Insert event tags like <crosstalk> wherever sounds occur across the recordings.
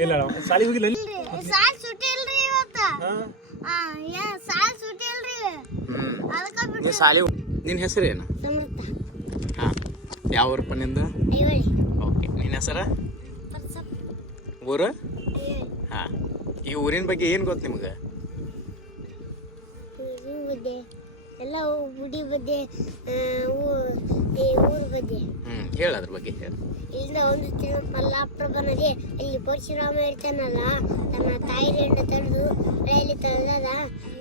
ಇಲ್ಲ ಸಾಲಿ ಹೋಗಿಲ್ಲ ಅಲ್ಲಿ? ಸಾಲ್ ಸುಟ್ಟಿ ಇಲ್ರಿ ಇವತ್ತ. ಆ, ಯಾ ಸಾಲ್ ಸುಟ್ಟಿ ಇಲ್ರಿ. ಹ್ಮ್. ಅದಕ್ಕ ನೀ ಶಾಲಿ ಸಾಲಿ ನಿನ್ನ ಹೆಸರೇನು ಸಮೃದ್ಧ. ಹಾ. ಯಾವ ಊರಪ್ಪ ನಿಂದು? ಐವಳಿ ಓಕೆ. ನಿನ್ನ ಹೆಸರ? ಊರು? ಹಾ. ಈ ಊರಿನ ಬಗ್ಗೆ ಏನು ಗೊತ್ತು ನಿಮ್ಗೆ? ಊರಿನ ಬಗ್ಗೆ ಎಲ್ಲ ಗುಡಿ ಬಗ್ಗೆ ಆ, ಊ- ಈ ಊರ್ ಬಗ್ಗೆ ಹ್ಮ್ ಹೇಳ ಅದ್ರ ಬಗ್ಗೆ ಹೇಳ. ಇಲ್ಲಿಂದ ಒಂದು ತಿಂಗಳ ಮಲ್ಲಾಪುರ ಬಂದದೆ ಅಲ್ಲಿ ಪರಶುರಾಮ ಇರ್ತಾನಲ್ಲ ತನ್ನ ತಾಯಿ ಹೆಣ್ಣು ತಡೆದು ಹಳೆಯಲ್ಲಿ ತಂದದ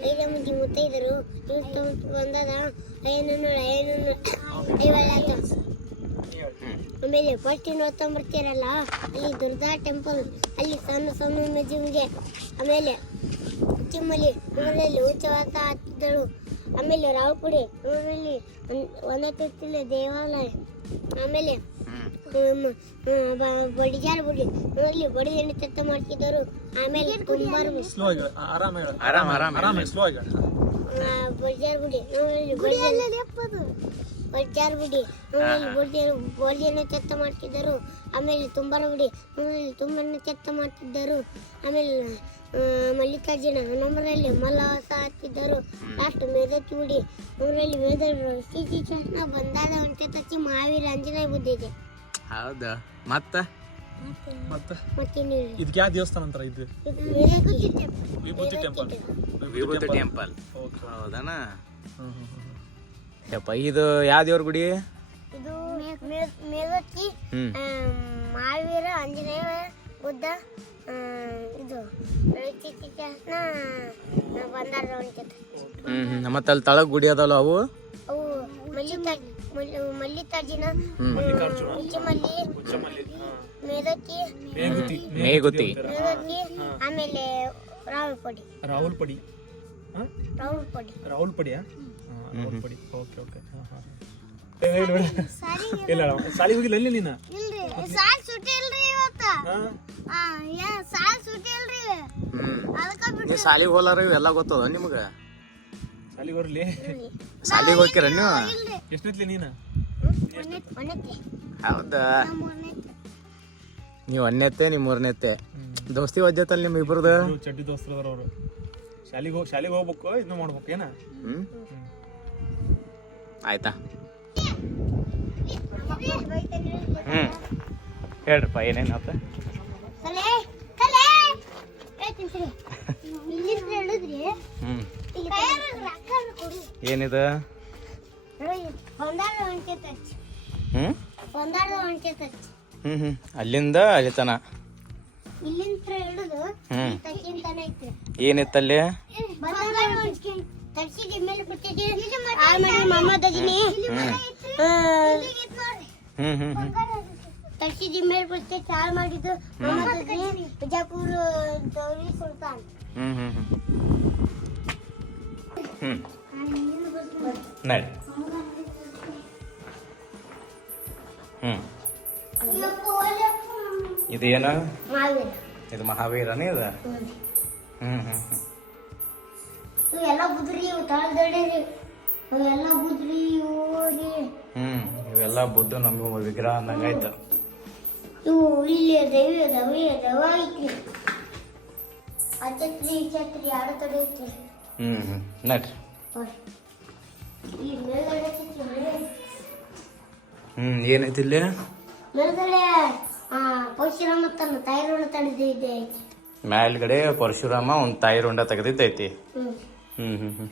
ಐದು ಮಂದಿ ಮುತ್ತೈದರು ಇವ್ರು ಬಂದದ ಅಯ್ಯನನ್ನು ಐವಲ್ಲ ಹ್ಮ್. ಆಮೇಲೆ ಫಸ್ಟ್ ಓದ್ತಾ ಬರ್ತೀರಲ್ಲ ಅಲ್ಲಿ ದುರ್ಗಾ ಟೆಂಪಲ್ ಅಲ್ಲಿ ಸಣ್ಣ ಸಣ್ಣ ಜಿಮ್ಗೆ ಆಮೇಲೆ ಜಿಮ್ಮಲ್ಲಿ ಊರಲ್ಲಿ ಉಚ್ಚವಾತ ಹತ್ತಿದ್ದಳು ಆಮೇಲೆ ರಾವಪುಡಿ ಊರಲ್ಲಿ ಒಂದತ್ತಿಲ್ಲ ದೇವಾಲಯ ಆಮೇಲೆ ಹ್ಮ್ ಬಡಿಜಾರ ಬುಡಿ ಊರಲ್ಲಿ ಬಡಿ ಎಣ್ಣೆ ತತ್ತ ಮಾಡ್ತಿದ್ದರು ಆಮೇಲೆ ಕುಂಬಾರ ಬಡಿಜಾರ ಬುಡಿ ಊರಲ್ಲಿ ಬಡಿಜಾರ ಬುಡಿ ಊರಲ್ಲಿ ಬಡಿ ಬಡಿಯನ್ನು ಚೆತ್ತ ಮಾಡ್ತಿದ್ದರು. ಆಮೇಲೆ ತುಂಬಾರ ಬಿಡಿ ತುಂಬನ್ನು ಚೆತ್ತ ಮಾಡ್ತಿದ್ದರು. ಆಮೇಲೆ ಮಲ್ಲಿಕಾರ್ಜುನ ನಮ್ಮರಲ್ಲಿ ಮಲವಾಸ ಹಾಕ್ತಿದ್ದರು. ಲಾಸ್ಟ್ ಮೇದತ್ತಿ ಬಿಡಿ ಊರಲ್ಲಿ ವೇದ ಸ್ಥಿತಿ ಶಾಸನ ಬಂದಾದ ಒಂಟೆ ತಚ್ಚಿ ಮಹಾವೀರ ಆಂಜನೇಯ ಬುದ್ಧಿದೆ ಹೌದಾ? ಮತ್ತ? ಮತ್ತೆ? ಇದಕ್ಕೆ ಯಾವ ದೇವಸ್ಥಾನ ಅಂತಾರ ಇದು? ವಿಭೂತಿ ಟೆಂಪಲ್ ವಿಭೂತಿ ಟೆಂಪಲ್ ಓಕೆ. ಹೌದಾನ? ಯಪ್ಪ ಇದು ಯಾವ ದೇವ್ರ ಗುಡಿ? ಇದು ಮೇಲಕ್ಕಿ ಮಹಾವೀರ ಆಂಜನೇಯ ಬುದ್ಧ ಇದು ಹ್ಮ್ ಮತ್ತೆ ಅಲ್ಲಿ ತಳಗ್ ಗುಡಿ ಅದಾವಲ್ಲ ಅವು? ಅವು ಮಲ್ಲಿಕಾರ್ಜುನ ಮಲ್ಲಿಕಾರ್ಜುನ ಮೇಘುತಿ ಹಾ. ಮೇದತ್ತಿ ರಾಹುಲ್ ಪಡಿ ಆಮೇಲೆ ರಾಹುಲ್ ಪಡಿ ಹಾ? ರಾವಲ್ಪಡಿ ರಾಹುಲ್ ಪಡಿಯಾ ರಾಹುಲ್ ಪಡಿ ಓಕೆ ಓಕೆ. ಹಾ ಹಾ. ಏ, <laughs> ಇಲ್ಲ. ಸಾಲಿ ಹೋಗಿಲ್ಲ ಅಲ್ಲಿ ನೀನು? ಇಲ್ರಿ. ಸಾಲ್ ಸುಟ್ಟಿ ಇಲ್ರಿ ಇವತ್ತ. ಸಾಲ್ ಸುಟ್ಟಿ ಸಾಲಿಗೆ ಹೋಲಾರ ಇವೆಲ್ಲ ಗೊತ್ತದ ನಿಮ್ಗ? ಸಾಲಿಗೆ ಬರ್ಲಿ ಸಾಲಿಗೆ ಹೋಗ್ತೀರ ನೀವು? ಎಷ್ಟನೇತ್ಲಿ ನೀನು? ಹೌದಾ? ನೀವು ಒಂದನೇತ್ತೆ ನೀವು ಮೂರನೇತ್ತೆ. ದೋಸ್ತಿ ವಜ್ಜತ್ತಲ್ಲ ನಿಮ್ ಇಬ್ರದ್ದು ಇವ್ರು ಚಡ್ಡಿ ದೋಸ್ತರು ಅದಾರ ಅವರು. ಶಾಲಿಗೆ ಹೋಗಿ ಶಾಲಿಗೆ ಹೋಗ್ಬೇಕು ಇನ್ನೂ ಮಾಡ್ಬೇಕು ಏನ? ಹ್ಮ್. ಆಯ್ತಾ? ಹ್ಮ್. ಹೇಳ್ರಪ್ಪ ಏನೇನಾತ ಕಲೆ ಕಲೆ. ಹೇಳ್ತೀನಿ ಸರಿ ಇಲ್ಲಿಂದ ಹೇಳಿದ್ರಿ ಹ್ಮ್. ಇಲ್ಲಿ ರೊಕ್ಕ ಕೊಡು ಏನಿದು? ನೋಡಿ, ಹೊಂದಾಡ ಒಂಟೆ ತಚ್ಚ ಹ್ಮ್? ಹೊಂದಾಡ ಒಂಟೆ ತಚ್ಚ ಹ್ಮ್ ಹ್ಮ್. ಅಲ್ಲಿಂದ ಅಲ್ಲಿ ತನ ಹೇಳುದು ಹ್ಞೂ ಹ್ಮ್. ಹ್ಮ್ ಹ್ಮ್ ಏನಿತ್ತಲ್ಲಿ? ಹ್ಮ್ ಹ್ಮ್ ಹ್ಮ್ ಹ್ಮ್ ಹ್ಮ್. ಹ್ಮ್ ಹ್ಮ್ ಹ್ಮ್ ಹ್ಮ್. ತರ್ಸಿದ ಮೇಲೆ ಹ್ಮ್ ಚಾಲ್ ಮಾಡಿದ್ದು ಮಮ್ಮ ದಜಿನಿ ಬಿಜಾಪುರ ಗೌರಿ ಸುಲ್ತಾನ್. ಹ್ಮ್ ಹ್ಮ್ ಹ್ಮ್. ಹ್ಮ್. ನಡಿ. ಹ್ಮ್. ಇದೇನ? ಇದು ಮಹಾವೀರನೇ ಇದು ಹ್ಮ್. ಹ್ಮ್ ಹ್ಮ್ ಇವೆಲ್ಲ ಬುದ್ರಿ ಇವು ತಳದಡಿರಿ. ಇವೆಲ್ಲ ಬುದ್ರಿ ಹೋಗಿ. ಹ್ಮ್ ಇವೆಲ್ಲ ಬುದ್ಧ ನಮಗೂ ವಿಗ್ರಹ ಅಂದಂಗಾಯ್ತು ಇವು ಇಲ್ಲಿ ದೇವಿ ದೈವ ದೈವ ಐತಿ. ಛತ್ರಿ ಎರಡು ಹ್ಮ್ ಹ್ಮ್. ನಡ್ರಿ. ಈ ಮೇಲ್ಗಡೆ ಛತ್ರಿ ಹ್ಮ್ ಏನೈತಿ ಇಲ್ಲಿ? ಮೇಲ್ಗಡೆ. ಪರಶುರಾಮ ತನ್ನ ತಾಯಿರೊಂಡ ಮೇಲ್ಗಡೆ ಪರಶುರಾಮ ಒಂದು ತಾಯಿ ರುಂಡ ತೆಗೆದಿದ್ದೈತಿ. ಹ್ಮ್. ಹ್ಮ್ ಹ್ಮ್ ಹ್ಮ್.